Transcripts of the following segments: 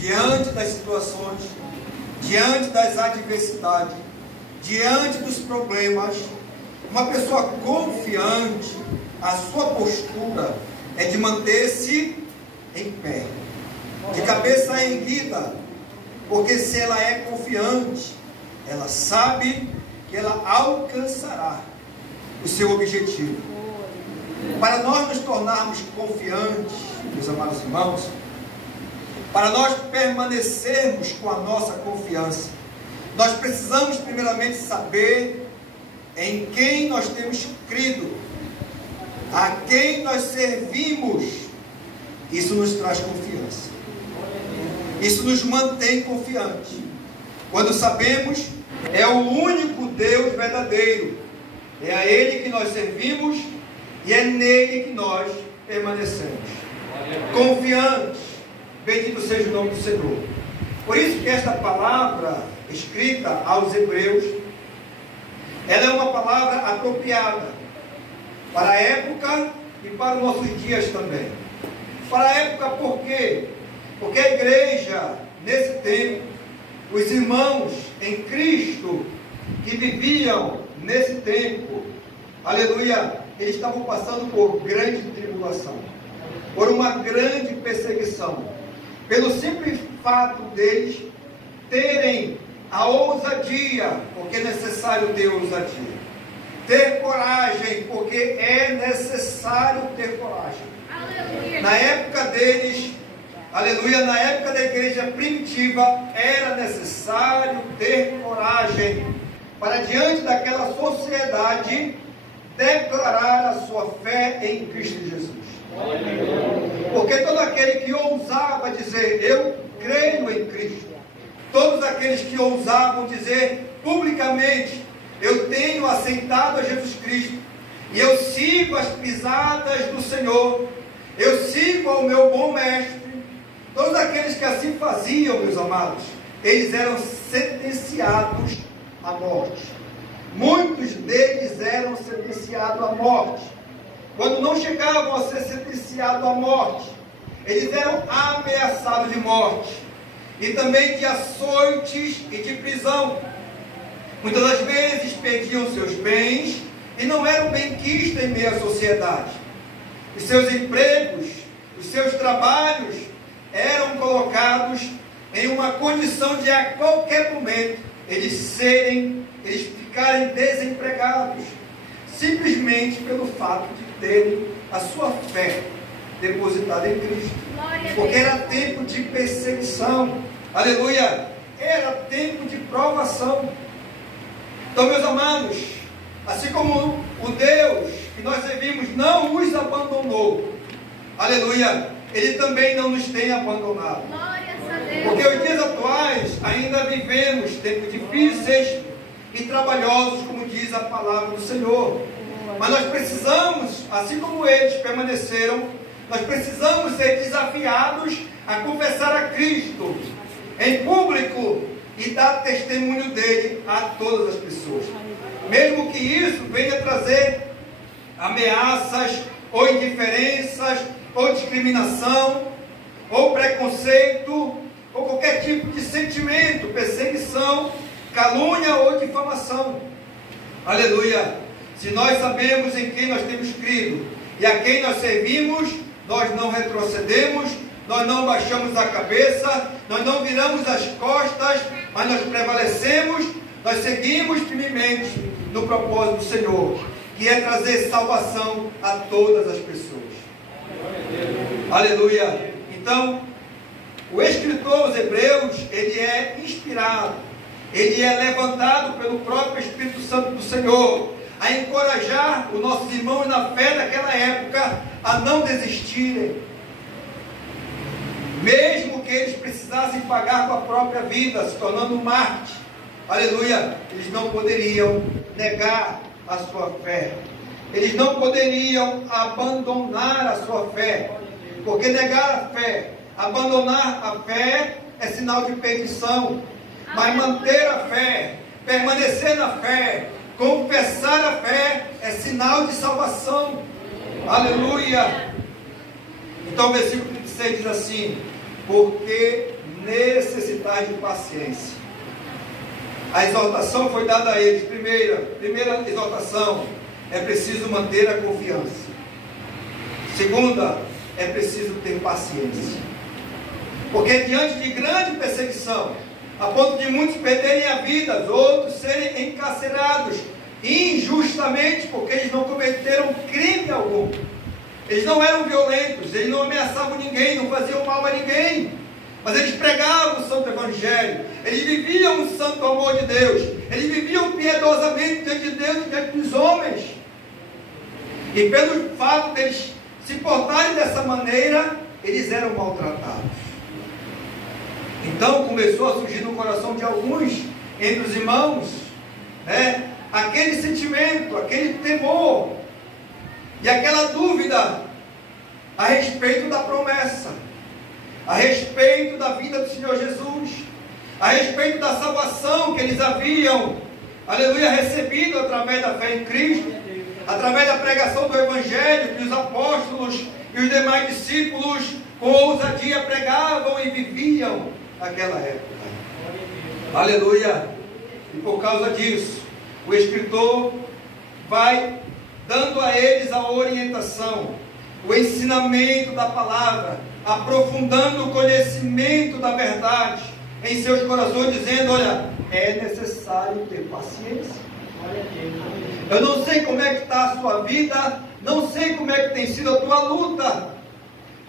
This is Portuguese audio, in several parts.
diante das situações, diante das adversidades, diante dos problemas, uma pessoa confiante, a sua postura é de manter-se em pé, de cabeça erguida, porque se ela é confiante, ela sabe que ela alcançará o seu objetivo. Para nós nos tornarmos confiantes, meus amados irmãos, para nós permanecermos com a nossa confiança, nós precisamos primeiramente saber em quem nós temos crido, a quem nós servimos. Isso nos traz confiança, isso nos mantém confiantes, quando sabemos é o único Deus verdadeiro, é a Ele que nós servimos e é nele que nós permanecemos confiantes. Bendito seja o nome do Senhor. Por isso que esta palavra escrita aos Hebreus, ela é uma palavra apropriada para a época e para os nossos dias também. Para a época, por quê? Porque a igreja, nesse tempo, os irmãos em Cristo que viviam nesse tempo, aleluia, eles estavam passando por grande tribulação, por uma grande perseguição, pelo simples fato deles terem a ousadia, porque é necessário ter ousadia, ter coragem, porque é necessário ter coragem. Aleluia. Na época deles, aleluia, na época da igreja primitiva, era necessário ter coragem para, diante daquela sociedade, declarar a sua fé em Cristo Jesus. Porque todo aquele que ousava dizer, eu creio em Cristo, todos aqueles que ousavam dizer publicamente, eu tenho aceitado a Jesus Cristo, e eu sigo as pisadas do Senhor, eu sigo ao meu bom mestre, todos aqueles que assim faziam, meus amados, eles eram sentenciados à morte. Muitos deles eram sentenciados à morte. Quando não chegavam a ser sentenciados à morte, eles eram ameaçados de morte, e também de açoites e de prisão. Muitas das vezes perdiam seus bens e não eram benquistas em meio à sociedade. Os seus empregos, os seus trabalhos eram colocados em uma condição de a qualquer momento eles ficarem desempregados, simplesmente pelo fato de terem a sua fé depositada em Cristo. Porque era tempo de perseguição, aleluia, era tempo de provação. Então, meus amados, assim como o Deus que nós servimos não os abandonou, aleluia, Ele também não nos tem abandonado. Porque os dias atuais ainda vivemos tempos difíceis e trabalhosos, como diz a palavra do Senhor. Mas nós precisamos, assim como eles permaneceram, nós precisamos ser desafiados a confessar a Cristo em público e dar testemunho dele a todas as pessoas. Mesmo que isso venha trazer ameaças, ou indiferenças, ou discriminação, ou preconceito, ou qualquer tipo de sentimento, perseguição, calúnia ou difamação. Aleluia! Se nós sabemos em quem nós temos crido e a quem nós servimos, nós não retrocedemos, nós não baixamos a cabeça, nós não viramos as costas, mas nós prevalecemos, nós seguimos firmemente no propósito do Senhor, que é trazer salvação a todas as pessoas. Aleluia! Então, o escritor aos Hebreus, ele é inspirado, ele é levantado pelo próprio Espírito Santo do Senhor, a encorajar os nossos irmãos na fé daquela época a não desistirem, mesmo que eles precisassem pagar com a própria vida, se tornando mártir. Aleluia! Eles não poderiam negar a sua fé, eles não poderiam abandonar a sua fé, porque negar a fé, abandonar a fé é sinal de perdição, mas manter a fé, permanecer na fé, confessar a fé é sinal de salvação. Aleluia! Então o versículo 36 diz assim: porque mais de paciência. A exortação foi dada a eles. Primeira exortação, é preciso manter a confiança. Segunda, é preciso ter paciência. Porque diante de grande perseguição, a ponto de muitos perderem a vida, outros serem encarcerados injustamente, porque eles não cometeram crime algum. Eles não eram violentos, eles não ameaçavam ninguém, não faziam mal a ninguém. Mas eles pregavam o santo evangelho, eles viviam o santo amor de Deus, eles viviam piedosamente diante de Deus e diante dos homens. E pelo fato deles se portarem dessa maneira, eles eram maltratados. Então começou a surgir no coração de alguns, entre os irmãos, aquele sentimento, aquele temor, e aquela dúvida a respeito da promessa, a respeito da vinda do Senhor Jesus, a respeito da salvação que eles haviam, aleluia, recebido através da fé em Cristo, através da pregação do Evangelho que os apóstolos e os demais discípulos com ousadia pregavam e viviam naquela época. Aleluia! E por causa disso, o escritor vai dando a eles a orientação, o ensinamento da palavra, aprofundando o conhecimento da verdade em seus corações, dizendo: olha, é necessário ter paciência. Eu não sei como é que está a sua vida, não sei como é que tem sido a tua luta,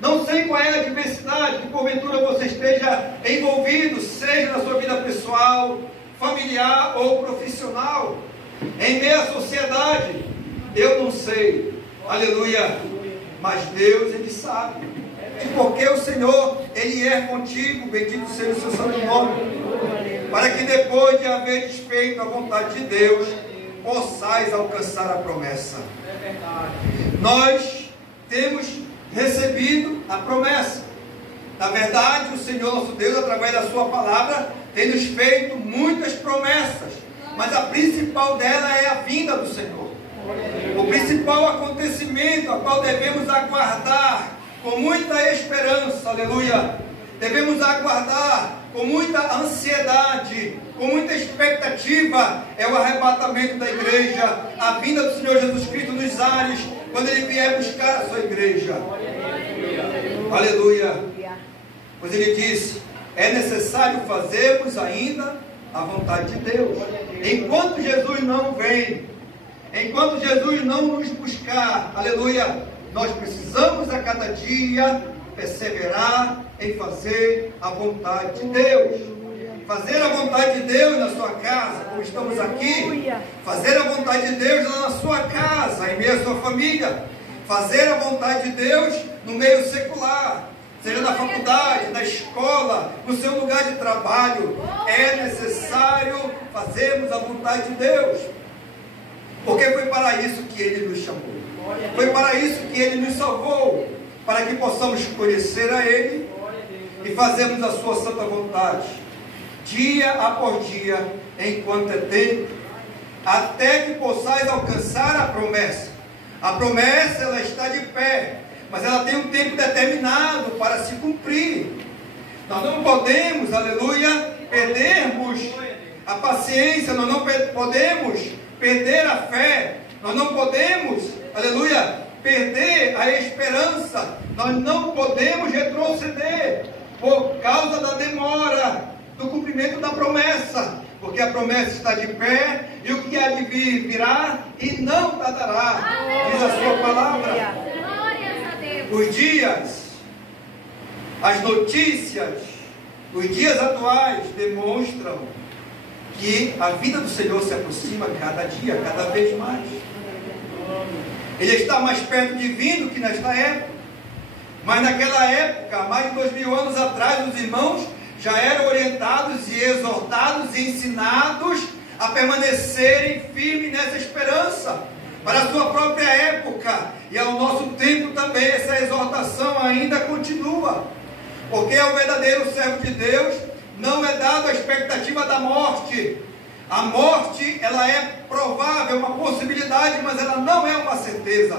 não sei qual é a adversidade que porventura você esteja envolvido, seja na sua vida pessoal, familiar ou profissional, em meio à sociedade. Eu não sei, aleluia, mas Deus, Ele sabe, porque o Senhor, Ele é contigo, bendito seja o seu santo nome, para que depois de haver feito a vontade de Deus, possais alcançar a promessa. Nós temos recebido a promessa. Na verdade, o Senhor nosso Deus, através da sua palavra, tem nos feito muitas promessas, mas a principal dela é a vinda do Senhor. O principal acontecimento a qual devemos aguardar com muita esperança, aleluia, devemos aguardar com muita ansiedade, com muita expectativa, é o arrebatamento da igreja, a vinda do Senhor Jesus Cristo nos ares, quando Ele vier buscar a sua igreja. Aleluia. Pois Ele disse: é necessário fazermos ainda a vontade de Deus. Enquanto Jesus não vem, enquanto Jesus não nos buscar, aleluia, nós precisamos a cada dia perseverar em fazer a vontade de Deus. Fazer a vontade de Deus na sua casa, como estamos aqui. Fazer a vontade de Deus lá na sua casa, em meio à sua família. Fazer a vontade de Deus no meio secular, seja na faculdade, na escola, no seu lugar de trabalho. É necessário fazermos a vontade de Deus, porque foi para isso que Ele nos chamou, foi para isso que Ele nos salvou, para que possamos conhecer a Ele e fazermos a sua santa vontade, dia após dia, enquanto é tempo, até que possais alcançar a promessa. A promessa, ela está de pé, mas ela tem um tempo determinado para se cumprir. Nós não podemos, aleluia, perdermos a paciência, nós não podemos perder a fé, nós não podemos, aleluia, perder a esperança, nós não podemos retroceder por causa da demora do cumprimento da promessa, porque a promessa está de pé e o que há de vir virá e não tardará, diz a sua palavra. Os dias, as notícias, os dias atuais demonstram que a vida do Senhor se aproxima cada dia, cada vez mais. Ele está mais perto de vir do que nesta época. Mas naquela época, mais de 2000 anos atrás, os irmãos já eram orientados e exortados e ensinados a permanecerem firmes nessa esperança, para a sua própria época, e ao nosso tempo também essa exortação ainda continua, porque ao verdadeiro servo de Deus não é dado a expectativa da morte. A morte, ela é provável, uma possibilidade, mas ela não é uma certeza.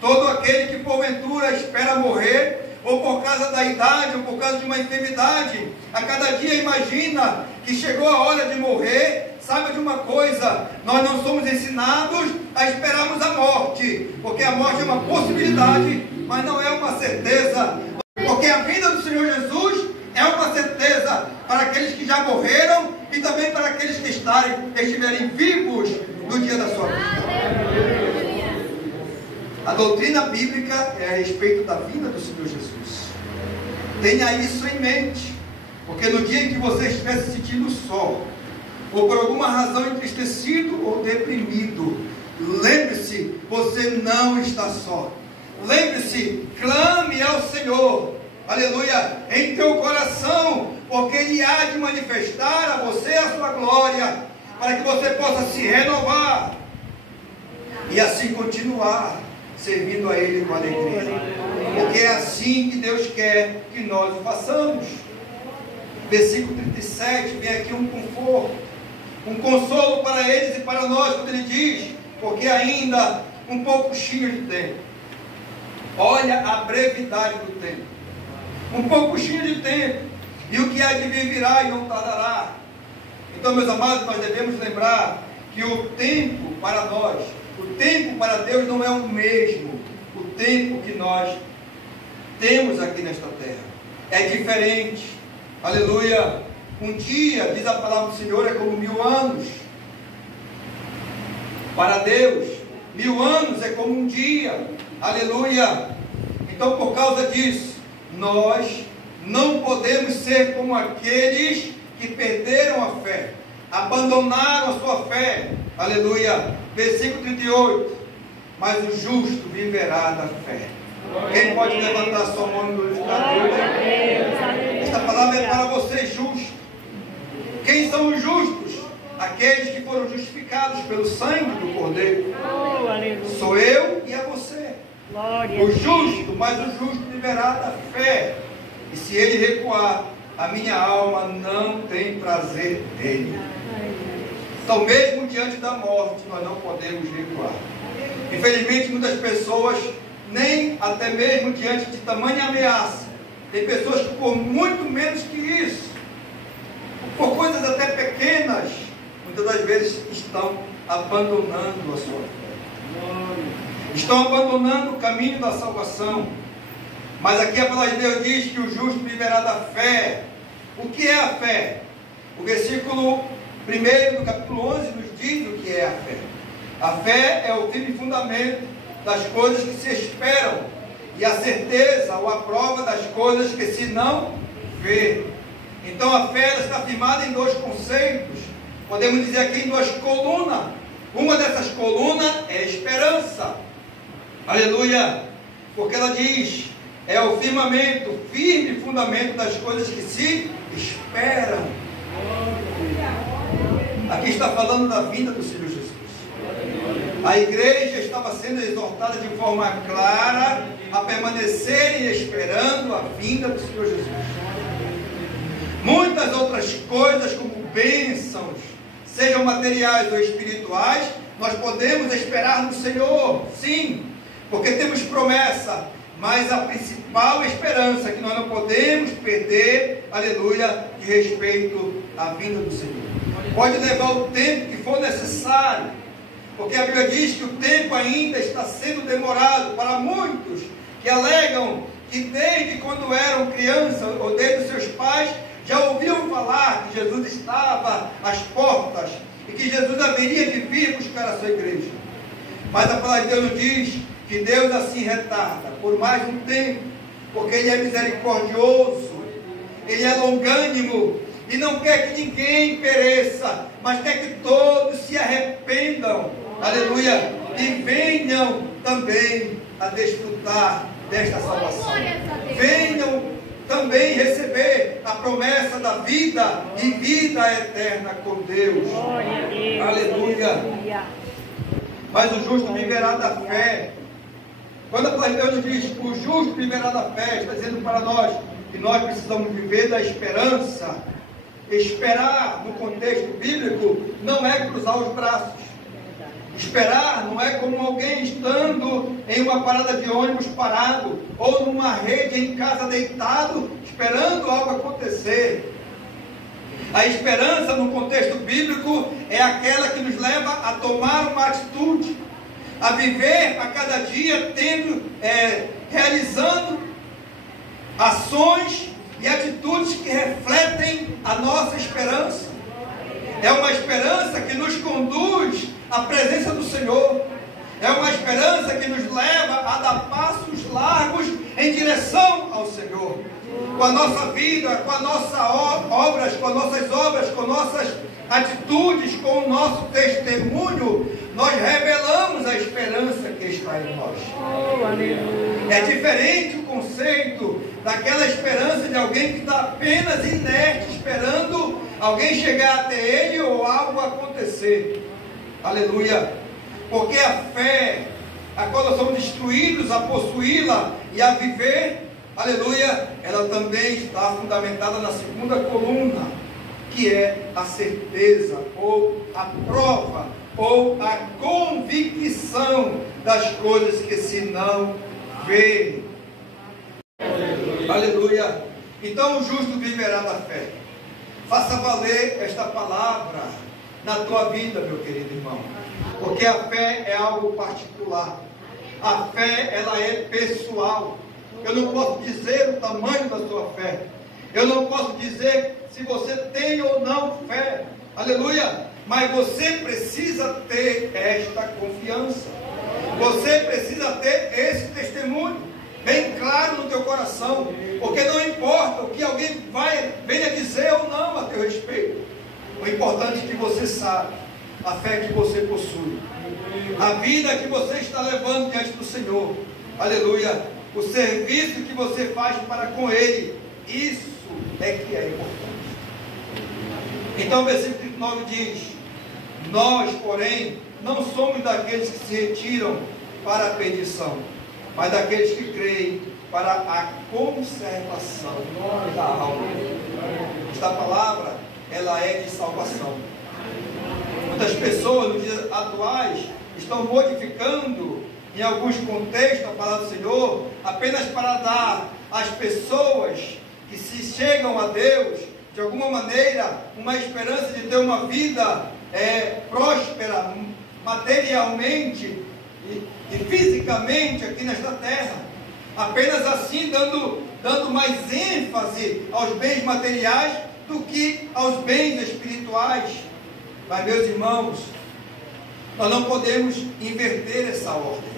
Todo aquele que porventura espera morrer, ou por causa da idade, ou por causa de uma enfermidade, a cada dia imagina que chegou a hora de morrer. Saiba de uma coisa, nós não somos ensinados a esperarmos a morte, porque a morte é uma possibilidade, mas não é uma certeza, porque a vinda do Senhor Jesus é uma certeza para aqueles que já morreram e também para aqueles que estiverem vivos no dia da sua vida. A doutrina bíblica é a respeito da vinda do Senhor Jesus. Tenha isso em mente, porque no dia em que você estiver se sentindo só, ou por alguma razão entristecido ou deprimido, lembre-se, você não está só. Lembre-se, clame ao Senhor, aleluia, em teu coração, porque Ele há de manifestar a você a sua glória, para que você possa se renovar e assim continuar servindo a Ele com alegria, porque é assim que Deus quer que nós o façamos. Versículo 37, vem aqui um conforto, um consolo para eles e para nós, quando ele diz, porque ainda um pouquinho de tempo. Olha a brevidade do tempo. Um pouquinho de tempo, e o que há de vir virá e não tardará. Então, meus amados, nós devemos lembrar que o tempo para nós, o tempo para Deus não é o mesmo, o tempo que nós temos aqui nesta terra. É diferente. Aleluia. Um dia, diz a palavra do Senhor, é como 1000 anos. Para Deus, 1000 anos é como um dia. Aleluia. Então, por causa disso, nós não podemos ser como aqueles que perderam a fé, abandonaram a sua fé. Aleluia. Versículo 38. Mas o justo viverá da fé. Quem pode levantar sua mão e glorificar a Deus? Esta palavra é para você, justo. Quem são os justos? Aqueles que foram justificados pelo sangue do Cordeiro. Sou eu e é você. O justo, mas o justo viverá da fé. E se ele recuar, a minha alma não tem prazer nele. Então, mesmo diante da morte, nós não podemos recuar. Infelizmente, muitas pessoas, nem até mesmo diante de tamanha ameaça, tem pessoas que por muito menos que isso, por coisas até pequenas, muitas das vezes estão abandonando a sua fé. Estão abandonando o caminho da salvação. Mas aqui a palavra de Deus diz que o justo viverá da fé. O que é a fé? O versículo 1 do capítulo 11 nos diz o que é a fé. A fé é o firme fundamento das coisas que se esperam e a certeza ou a prova das coisas que se não vê. Então a fé está firmada em 2 conceitos. Podemos dizer aqui em 2 colunas. Uma dessas colunas é a esperança. Aleluia! Porque ela diz, é o firmamento, o firme fundamento das coisas que se esperam. Aqui está falando da vinda do Senhor Jesus. A igreja estava sendo exortada de forma clara a permanecerem esperando a vinda do Senhor Jesus. Muitas outras coisas, como bênçãos, sejam materiais ou espirituais, nós podemos esperar no Senhor, sim, porque temos promessa, mas a principal esperança que nós não podemos perder, aleluia, de respeito à vinda do Senhor. Pode levar o tempo que for necessário, porque a Bíblia diz que o tempo ainda está sendo demorado para muitos que alegam que desde quando eram crianças ou desde os seus pais já ouviam falar que Jesus estava às portas e que Jesus haveria de vir buscar a sua igreja. Mas a palavra de Deus nos diz que Deus assim retarda por mais um tempo, porque Ele é misericordioso, Ele é longânimo e não quer que ninguém pereça, mas quer que todos se arrependam, aleluia, e venham também a desfrutar desta salvação. Venham também receber a promessa da vida e vida eterna com Deus. Aleluia. Mas o justo viverá da fé. Quando a palavra de Deus nos diz o justo viverá da fé, está dizendo para nós que nós precisamos viver da esperança. Esperar, no contexto bíblico, não é cruzar os braços. Esperar não é como alguém estando em uma parada de ônibus parado, ou numa rede em casa deitado, esperando algo acontecer. A esperança, no contexto bíblico, é aquela que nos leva a tomar uma atitude, a viver a cada dia realizando ações e atitudes que refletem a nossa esperança. É uma esperança que nos conduz à presença do Senhor. É uma esperança que nos leva a dar passos largos em direção ao Senhor. Com a nossa vida, com as nossas obras, com nossas atitudes, com o nosso testemunho, nós revelamos a esperança que está em nós. É diferente o conceito daquela esperança de alguém que está apenas inerte, esperando alguém chegar até ele ou algo acontecer. Aleluia! Porque a fé, a qual nós somos instruídos a possuí-la e a viver, aleluia, ela também está fundamentada na segunda coluna, que é a certeza, ou a prova, ou a convicção das coisas que se não vê. Aleluia! Então o justo viverá da fé. Faça valer esta palavra na tua vida, meu querido irmão, porque a fé é algo particular. A fé, ela é pessoal. Eu não posso dizer o tamanho da sua fé. Eu não posso dizer se você tem ou não fé. Aleluia! Mas você precisa ter esta confiança. Você precisa ter esse testemunho bem claro no teu coração. Porque não importa o que alguém venha dizer ou não a teu respeito. O importante é que você sabe a fé que você possui, a vida que você está levando diante do Senhor. Aleluia! O serviço que você faz para com Ele. Isso é que é importante. Então o versículo 9 diz: nós, porém, não somos daqueles que se retiram para a perdição, mas daqueles que creem para a conservação da alma. Esta palavra, ela é de salvação. Muitas pessoas nos dias atuais estão modificando em alguns contextos a palavra do Senhor apenas para dar às pessoas que se chegam a Deus de alguma maneira uma esperança de ter uma vida próspera materialmente e fisicamente aqui nesta terra, apenas assim dando mais ênfase aos bens materiais do que aos bens espirituais. Mas, meus irmãos, nós não podemos inverter essa ordem.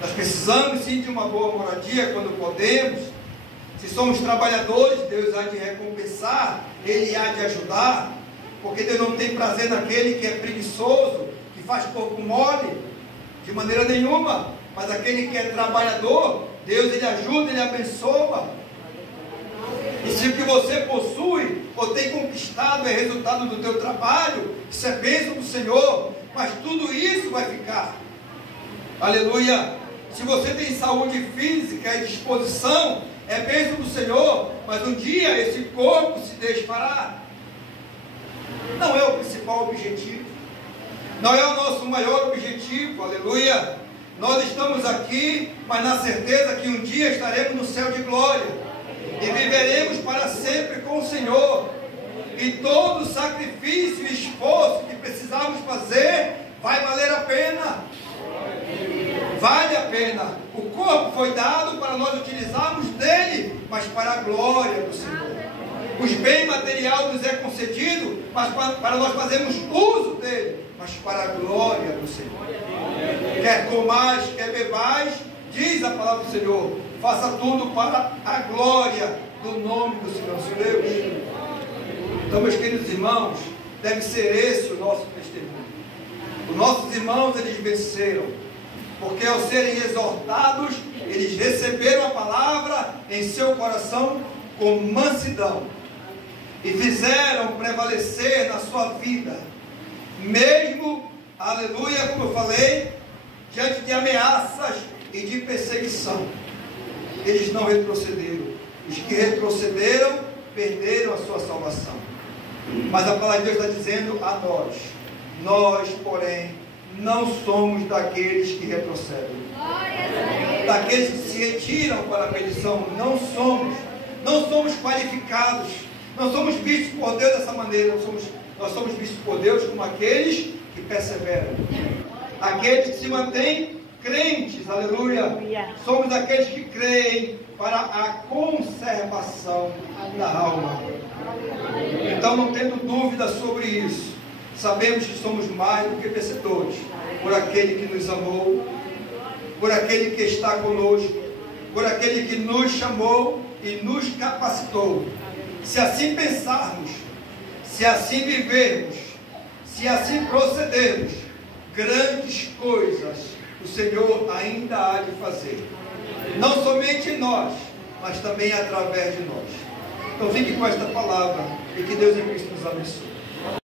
Nós precisamos sim de uma boa moradia quando podemos. Se somos trabalhadores, Deus há de recompensar, Ele há de ajudar, porque Deus não tem prazer naquele que é preguiçoso, que faz corpo mole, de maneira nenhuma. Mas aquele que é trabalhador, Deus Ele ajuda, Ele abençoa. E se o que você possui ou tem conquistado é resultado do teu trabalho, isso é bênção do Senhor, mas tudo isso vai ficar. Aleluia! Se você tem saúde física e disposição, é bênção do Senhor, mas um dia esse corpo se desfará. Não é o principal objetivo, não é o nosso maior objetivo. Aleluia! Nós estamos aqui, mas na certeza que um dia estaremos no céu de glória e viveremos para sempre com o Senhor. E todo sacrifício e esforço que precisamos fazer vai valer a pena. Vale a pena. O corpo foi dado para nós utilizarmos dele, mas para a glória do Senhor. Os bens materiais nos é concedido, mas para nós fazermos uso dele, mas para a glória do Senhor. Quer comais, quer bebais, diz a palavra do Senhor, faça tudo para a glória do nome do Senhor nosso Deus. Então, meus queridos irmãos, deve ser esse o nosso testemunho. Os nossos irmãos, eles venceram, porque ao serem exortados, eles receberam a palavra em seu coração com mansidão e fizeram prevalecer na sua vida, mesmo, aleluia, como eu falei, diante de ameaças e de perseguição. Eles não retrocederam. Os que retrocederam perderam a sua salvação. Mas a palavra de Deus está dizendo a nós, porém, não somos daqueles que retrocedem, daqueles que se retiram para a perdição. Não somos qualificados, não somos vistos por Deus dessa maneira. Nós somos vistos por Deus como aqueles que perseveram, aqueles que se mantêm crentes, aleluia. Somos aqueles que creem para a conservação da alma. Então, não tendo dúvida sobre isso, sabemos que somos mais do que vencedores por aquele que nos amou, por aquele que está conosco, por aquele que nos chamou e nos capacitou. Se assim pensarmos, se assim vivermos, se assim procedermos, grandes coisas o Senhor ainda há de fazer, não somente em nós, mas também através de nós. Então fique com esta palavra e que Deus em Cristo nos abençoe.